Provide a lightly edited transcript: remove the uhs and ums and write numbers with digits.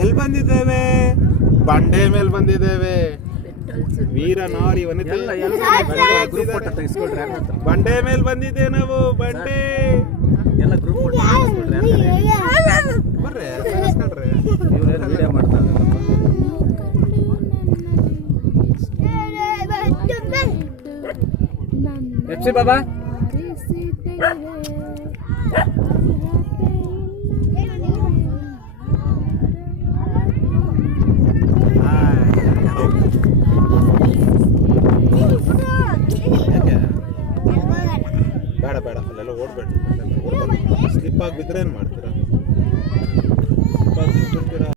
ಎಲ್ಲಿ ಬಂದಿದ್ದೇವೆ? ಬಂಡೆ ಮೇಲೆ ಬಂದಿದ್ದೇವೆ. ವೀರ ನಾರಿ ವನಿತೆ ಬಂಡೆ ಮೇಲೆ ಬಂದಿದ್ದೇವೆ ನಾವು. ಬಂಡೆ ಎಲ್ಲ ಗ್ರೂಪ್ ಬರ್ರಿ ಕಳಿಸ್ಕೊಳ್ರಿ. ವಿಡಿಯೋ ಮಾಡ್ತಾರೆ. ಎಫ್ಸಿ ಬಾಬಾ ಬೇಡ ಬೇಡ ಅಲ್ಲೆಲ್ಲ ಓಡ್ಬೇಡಿ. ಸ್ಲಿಪ್ ಆಗಿ ಬಿದ್ರೆ ಏನು ಮಾಡಿ.